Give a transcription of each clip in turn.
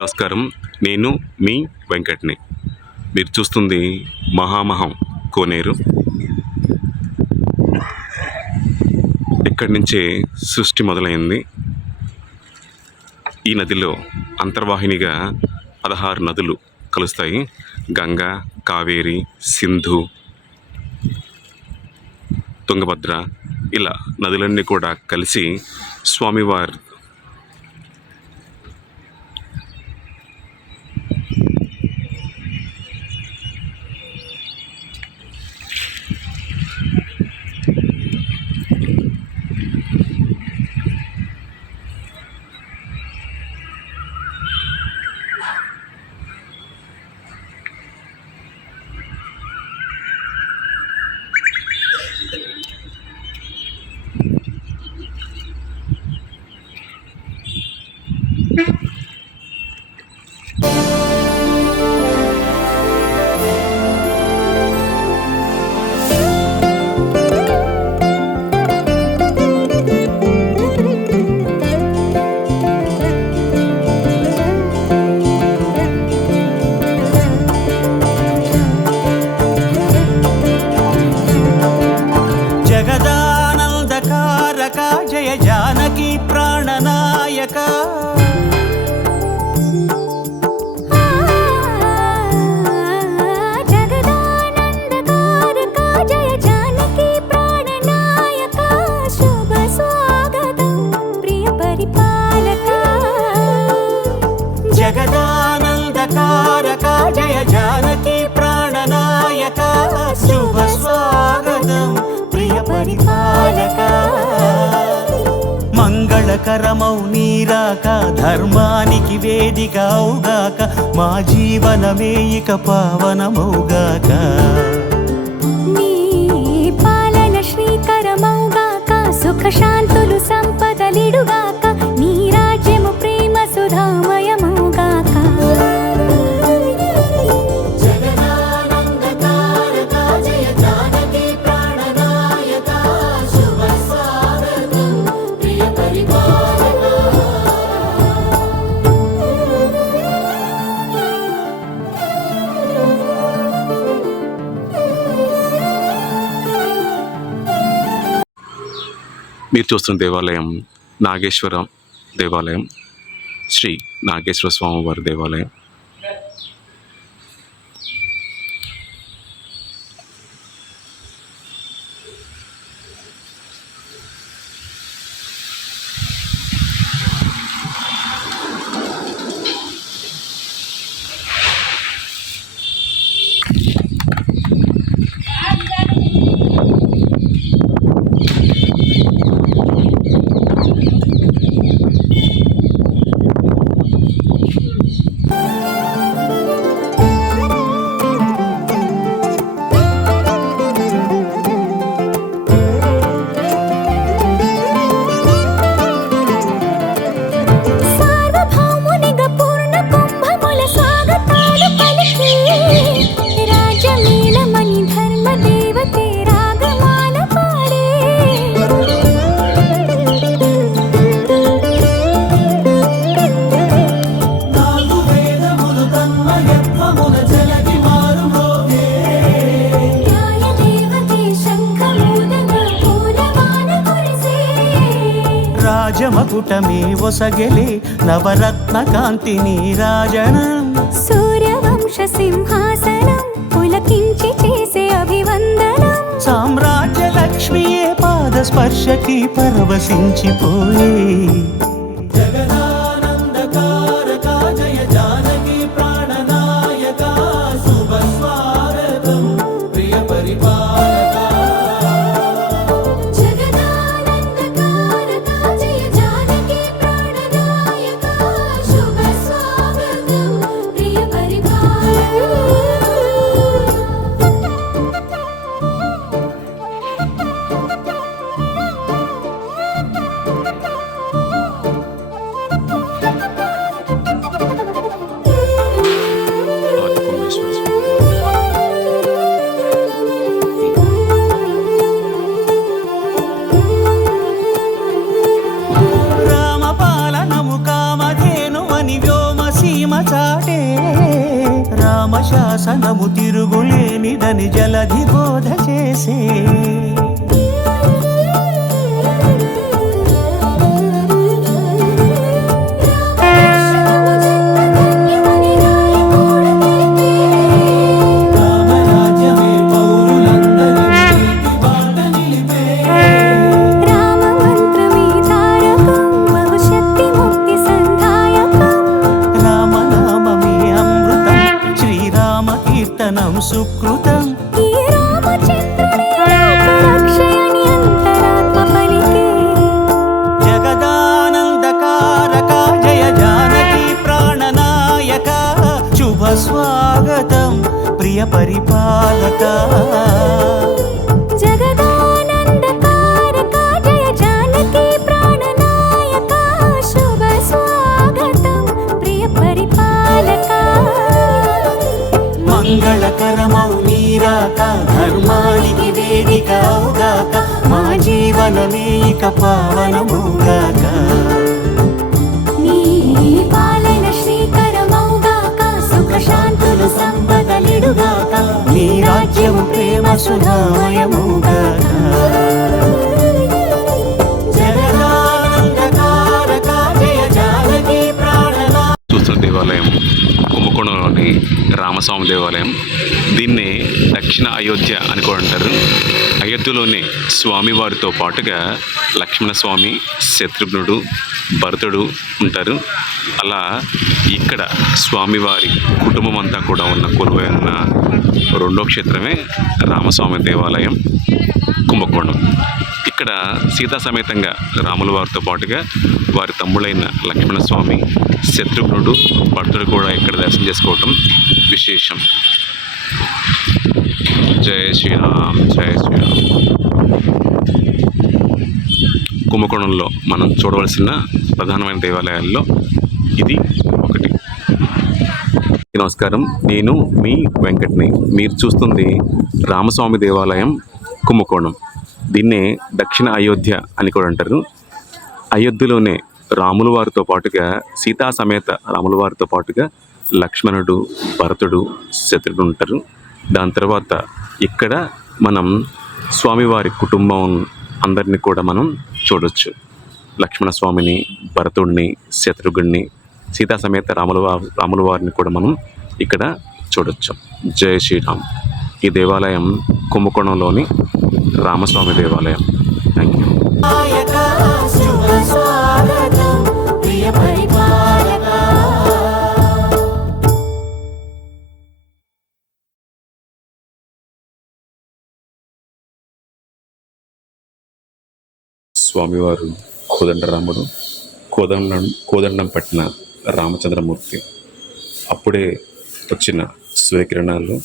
నమస్కారం. నేను మీ వెంకట్ని. మీరు చూస్తుంది మహామహం కోనేరు. ఇక్కడి నుంచే సృష్టి మొదలైంది. ఈ నదిలో అంతర్వాహినిగా 16 నదులు కలుస్తాయి. గంగా, కావేరి, సింధు, తుంగభద్ర, ఇలా నదులన్నీ కూడా కలిసి స్వామివారి జయ జానకి ప్రాణనాయక జగదానందకారక జయ జానకి ప్రాణనాయక శుభ స్వాగతం ప్రియ పరిపాలక జగదానందకారక జయ జానకి ప్రాణనాయక శుభ స్వాగతం ప్రియ పరిపాలక మంగళకరమౌ నీరాక ధర్మానికి వేదికవుగాక మా జీవనమే ఇక పావనమౌగాక నీ పాలన శ్రీకరమౌగాక సుఖ శాంతులు సంపదలిడుగాక నీ రాజ్యము ప్రేమ సుధామయమౌగాక మీరు చూస్తున్న దేవాలయం నాగేశ్వర దేవాలయం, శ్రీ నాగేశ్వర స్వామివారి దేవాలయం. రాజమకుటమే ఒసగెలే నవరత్న కాంతి నీరాజనం సూర్యవంశ సింహాసనం పులకించి చేసే అభివందనం సామ్రాజ్య లక్ష్మియే పాద స్పర్శకి పరవశించిపోయే జగదానందకారక జయ జానకి ప్రాణనాయక శుభ స్వాగతం ప్రియ పరిపాలక చాటే రామశాసనము తిరుగులేనిదని జలధి బోధ చేసే రామరాజ్యమే పౌరులందరి బాట నిలిపే రామ మంత్రమే తారకం బహుశక్తి ముక్తి సంధాయకం రామనామమే అమృతం శ్రీరామ కీర్తనం సుకృతం ఈ రామచంద్రుడే లోకరక్షయని అంతరాత్మ పలికే జగదానందకారక జయ జానకి ప్రాణనాయక శుభ స్వాగతం ప్రియ పరిపాలక జగదానందకారక జయ జానకి ప్రాణనాయక శుభ స్వాగతం ప్రియ పరిపాలక మంగళకరమౌ నీరాక ధర్మానికి వేదిక అవుగాక మా జీవనమే ఇక పావనముగాక నీ పాలన శ్రీకరమౌగాక సుఖ శాంతులు సంపదలిడుగాక నీ రాజ్యము ప్రేమ సుధామయముగాక జగదానందకారక జయ జానకి ప్రాణనా చూస్తున్న దేవాలయం కుంభకోణంలోని రామస్వామి దేవాలయం. దీన్నే దక్షిణ అయోధ్య అని కూడా అంటారు. అయోధ్యలోనే స్వామివారితో పాటుగా లక్ష్మణస్వామి, శత్రుఘ్నుడు, భరతుడు ఉంటారు. అలా ఇక్కడ స్వామివారి కుటుంబం అంతా కూడా ఉన్న కొలువై ఉన్న రెండో క్షేత్రమే రామస్వామి దేవాలయం కుంభకోణం. ఇక్కడ సీతా సమేతంగా రాముల వారితో పాటుగా వారి తమ్ముడైన లక్ష్మణస్వామి, శత్రుఘ్నుడు, భరతుడు కూడా ఇక్కడ దర్శనం చేసుకోవటం విశేషం. జయ శ్రీరామ్, జయ శ్రీరామ్. కుంభకోణంలో మనం చూడవలసిన ప్రధానమైన దేవాలయాల్లో ఇది ఒకటి. నమస్కారం, నేను మీ వెంకట్ని. మీరు చూస్తుంది రామస్వామి దేవాలయం కుంభకోణం. దీన్నే దక్షిణ అయోధ్య అని కూడా అంటారు. అయోధ్యలోనే రాముల వారితో పాటుగా సీతా సమేత రాముల వారితో పాటుగా లక్ష్మణుడు, భరతుడు, శత్రుఘ్నుడు ఉంటారు. దాని తర్వాత ఇక్కడ మనం స్వామివారి కుటుంబం అందరినీ కూడా మనం చూడొచ్చు. లక్ష్మణ స్వామిని, భరతుడిని, శత్రుఘ్నుడిని, సీతా సమేత రాముల వారిని కూడా మనం ఇక్కడ చూడొచ్చు. జై శ్రీరామ్. ఈ దేవాలయం కుంభకోణంలోని రామస్వామి దేవాలయం. Thank you. నాయక శుభ స్వాగతం ప్రియ పరిపాలక స్వామివారు కోదండరాముడు, కోదండం పట్టిన రామచంద్రమూర్తి. అప్పుడే వచ్చిన సూర్యకిరణాలు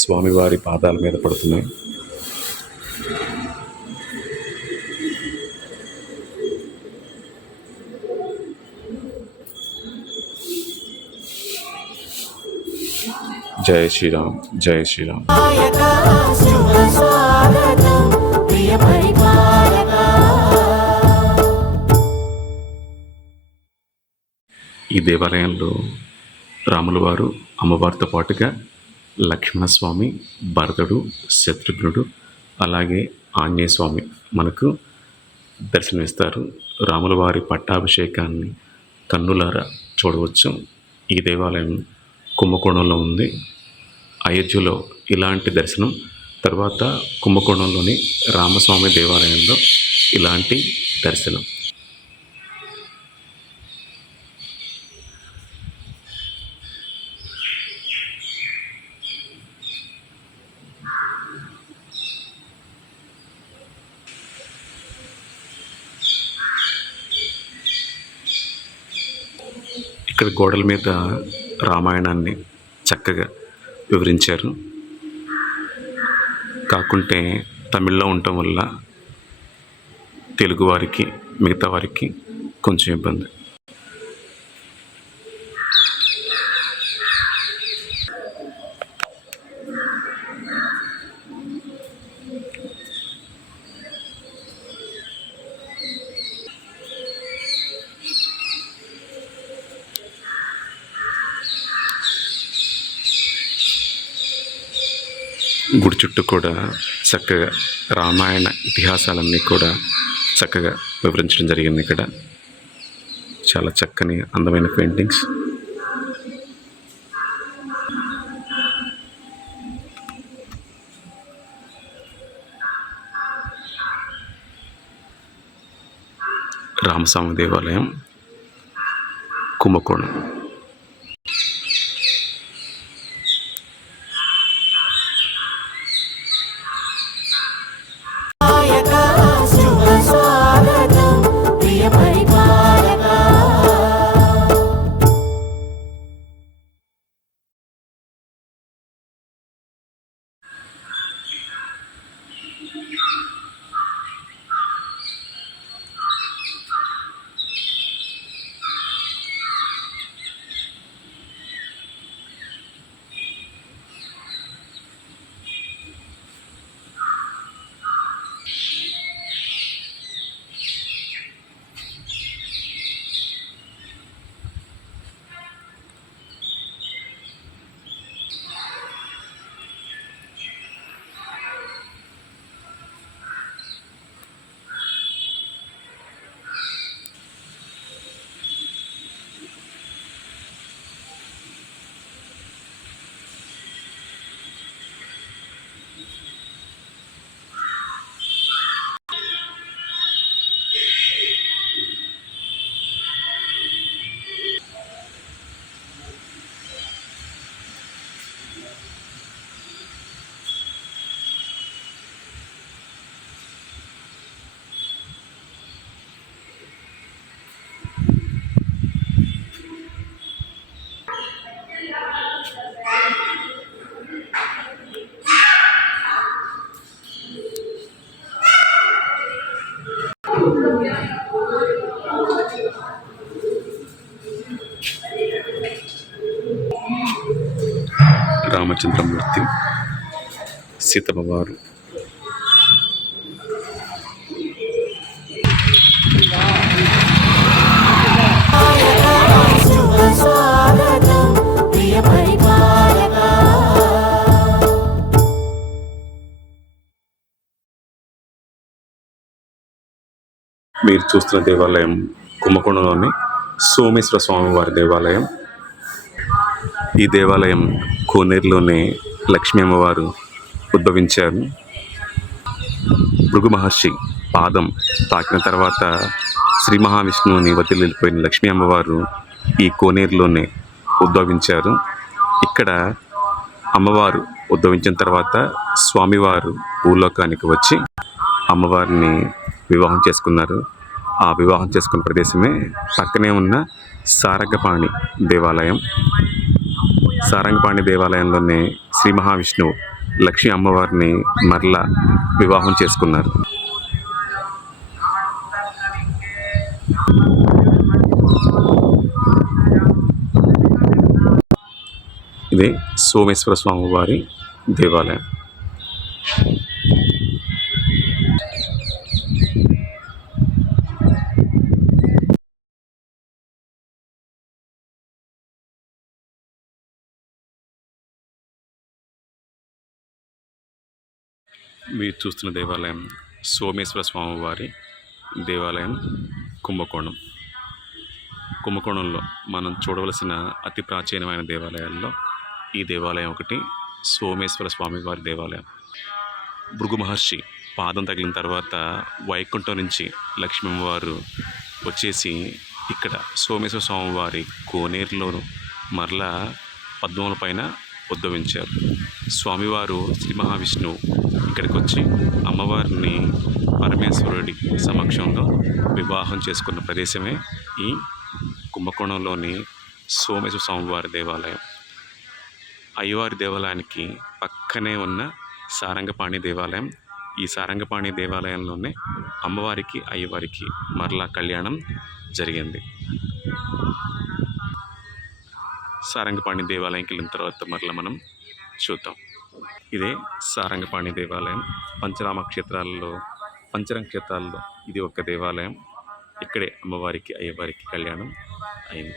స్వామివారి పాదాల మీద పడుతున్నాయి. జయ శ్రీరామ్, జయ శ్రీరామ్. నాయక శుభ స్వాగతం ప్రియ పరిపాలక ఈ దేవాలయంలో రాముల వారు, అమ్మవారితో పాటుగా లక్ష్మణస్వామి, భరతుడు, శత్రుఘ్నుడు, అలాగే ఆంజనేయ స్వామి మనకు దర్శనమిస్తారు. రాముల వారి పట్టాభిషేకాన్ని కన్నులారా చూడవచ్చు. ఈ దేవాలయం కుంభకోణంలో ఉంది. అయోధ్యలో ఇలాంటి దర్శనం, తర్వాత కుంభకోణంలోని రామస్వామి దేవాలయంలో ఇలాంటి దర్శనం. ఇక్కడ గోడల మీద రామాయణాన్ని చక్కగా వివరించారు. కాకుంటే తమిళ్లో ఉండటం వల్ల తెలుగు వారికి, మిగతా వారికి కొంచెం ఇబ్బంది. గుడి చుట్టూ కూడా చక్కగా రామాయణ ఇతిహాసాలన్నీ కూడా చక్కగా వివరించడం జరిగింది. ఇక్కడ చాలా చక్కని అందమైన పెయింటింగ్స్. రామస్వామి దేవాలయం, కుంభకోణం. నాయక శుభ స్వాగతం ప్రియ పరిపాలక. రామచంద్రమూర్తి, సీతమ్మ వారు, శుభ స్వాగతం ప్రియ పరిపాలక. మీరు చూస్తున్న దేవాలయం కుంభకోణంలోని సోమేశ్వర స్వామి వారి దేవాలయం. ఈ దేవాలయం కోనేరులోనే లక్ష్మీ అమ్మవారు ఉద్భవించారు. భృగు మహర్షి పాదం తాకిన తర్వాత శ్రీ మహావిష్ణువుని వదిలి వెళ్ళిపోయిన లక్ష్మీ అమ్మవారు ఈ కోనేరులోనే ఉద్భవించారు. ఇక్కడ అమ్మవారు ఉద్భవించిన తర్వాత స్వామివారు భూలోకానికి వచ్చి అమ్మవారిని వివాహం చేసుకున్నారు. ఆ వివాహం చేసుకున్న ప్రదేశమే పక్కనే ఉన్న సారంగపాణి దేవాలయం. సారంగపాణి దేవాలయంలోనే శ్రీ మహావిష్ణువు లక్ష్మీ అమ్మవారిని మరలా వివాహం చేసుకున్నారు. ఇదే సోమేశ్వర స్వామి వారి దేవాలయం. మీరు చూస్తున్న దేవాలయం సోమేశ్వర స్వామివారి దేవాలయం, కుంభకోణం. కుంభకోణంలో మనం చూడవలసిన అతి ప్రాచీనమైన దేవాలయాల్లో ఈ దేవాలయం ఒకటి, సోమేశ్వర స్వామివారి దేవాలయం. భృగు మహర్షి పాదం తగిలిన తర్వాత వైకుంఠం నుంచి లక్ష్మీవారు వచ్చేసి ఇక్కడ సోమేశ్వర స్వామివారి కోనేరులోను మరలా పద్మముల పైన ఉద్భవించారు. స్వామివారు శ్రీ మహావిష్ణువు ఇక్కడికి వచ్చి అమ్మవారిని పరమేశ్వరుడి సమక్షంలో వివాహం చేసుకున్న ప్రదేశమే ఈ కుంభకోణంలోని సోమేశ్వర స్వామివారి దేవాలయం. అయ్యవారి దేవాలయానికి పక్కనే ఉన్న సారంగపాణి దేవాలయం. ఈ సారంగపాణి దేవాలయంలోనే అమ్మవారికి అయ్యవారికి మరలా కళ్యాణం జరిగింది. సారంగపాణి దేవాలయంకి వెళ్ళిన తర్వాత మరలా మనం చూద్దాం. ఇదే సారంగపాణి దేవాలయం. పంచరంగ క్షేత్రాల్లో ఇది ఒక దేవాలయం. ఇక్కడే అమ్మవారికి అయ్యవారికి కళ్యాణం అయింది.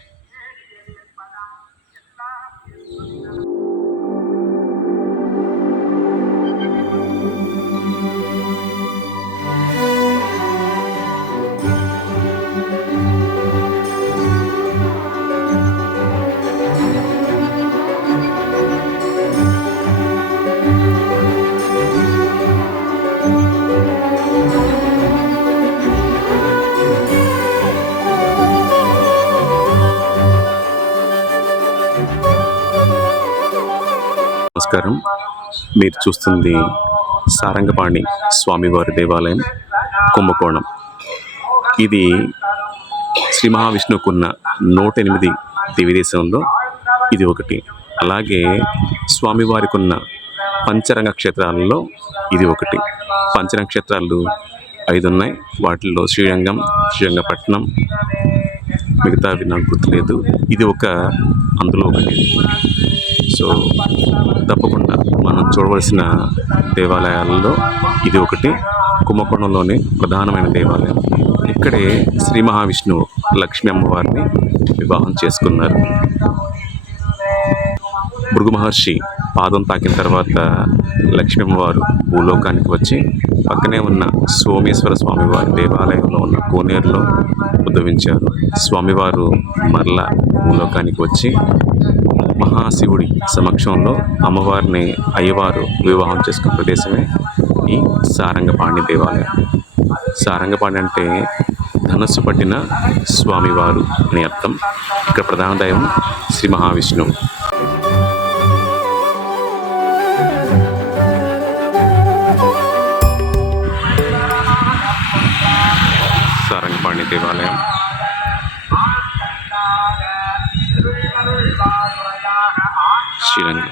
నమస్కారం. మీరు చూస్తుంది సారంగపాణి స్వామివారి దేవాలయం, కుంభకోణం. ఇది శ్రీ మహావిష్ణువుకున్న 108 దివ్యదేశంలో ఇది ఒకటి. అలాగే స్వామివారికి ఉన్న పంచరంగ క్షేత్రాలలో ఇది ఒకటి. పంచరంగ క్షేత్రాలు 5 ఉన్నాయి. వాటిల్లో శ్రీరంగం, శ్రీరంగపట్నం, మిగతావి నాకు గుర్తులేదు. ఇది అందులో ఒకటి. సో తప్పకుండా మనం చూడవలసిన దేవాలయాలలో ఇది ఒకటి. కుంభకోణంలోని ప్రధానమైన దేవాలయం. ఇక్కడే శ్రీ మహావిష్ణువు లక్ష్మీ అమ్మవారిని వివాహం చేసుకున్నారు. భృగు మహర్షి పాదం తాకిన తర్వాత లక్ష్మీ అమ్మవారు భూలోకానికి వచ్చి పక్కనే ఉన్న సోమేశ్వర స్వామివారి దేవాలయంలో ఉన్న కోనేరులో ఉద్భవించారు. స్వామివారు మరలా భూలోకానికి వచ్చి మహాశివుడి సమక్షంలో అమ్మవారిని అయ్యవారు వివాహం చేసుకున్న ప్రదేశమే ఈ సారంగపాణి దేవాలయం. సారంగపాణి అంటే ధనస్సు పట్టిన స్వామివారు అని అర్థం. ఇక్కడ ప్రధాన దైవం శ్రీ మహావిష్ణువు. సారంగపాణి దేవాలయం. శ్రీరంగం.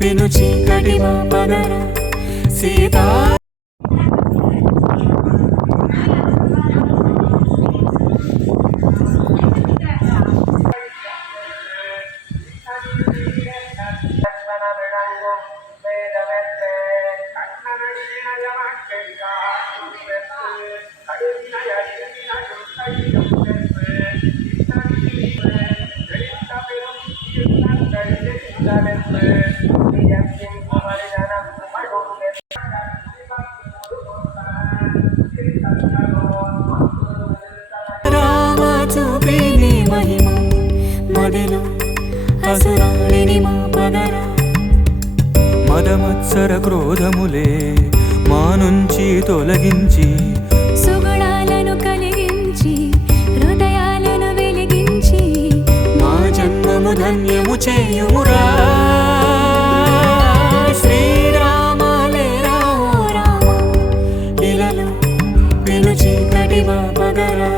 పెను చీకటి పగర సీతా మదమత్సర క్రోధములే మా నుంచి తొలగించి సుగుణాలను కలిగించి హృదయాలను వెలిగించి మా జన్మము ధన్యము చేయురా. శ్రీరామలే రామ రామ ఇలలో పెను చీకటి పగరా.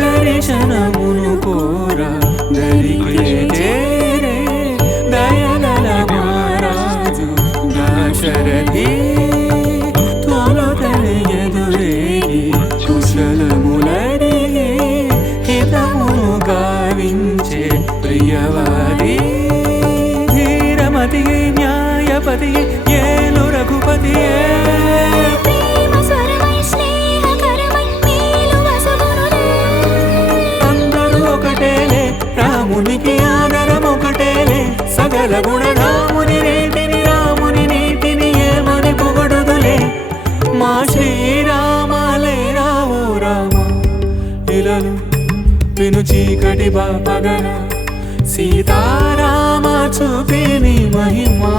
దర్శనమును కోరా దరికే చేరే దయగల మహారాజు దాశరథి తొలుతని ఎదురేగి కుశలములడిగి హితమును గావించే ప్రియవాది ధీరమతి న్యాయపతి ఏలు రఘుపతియే. రామునికి ఆదరం ఒకటేలే సకల గుణరాముని రేటిని రాముని నీతిని ఏమని పొగడుదులే. మా శ్రీరామలే రావు రామ ఇలను పెను చీకటి పగర సీతారామ చూపిని మహిమా.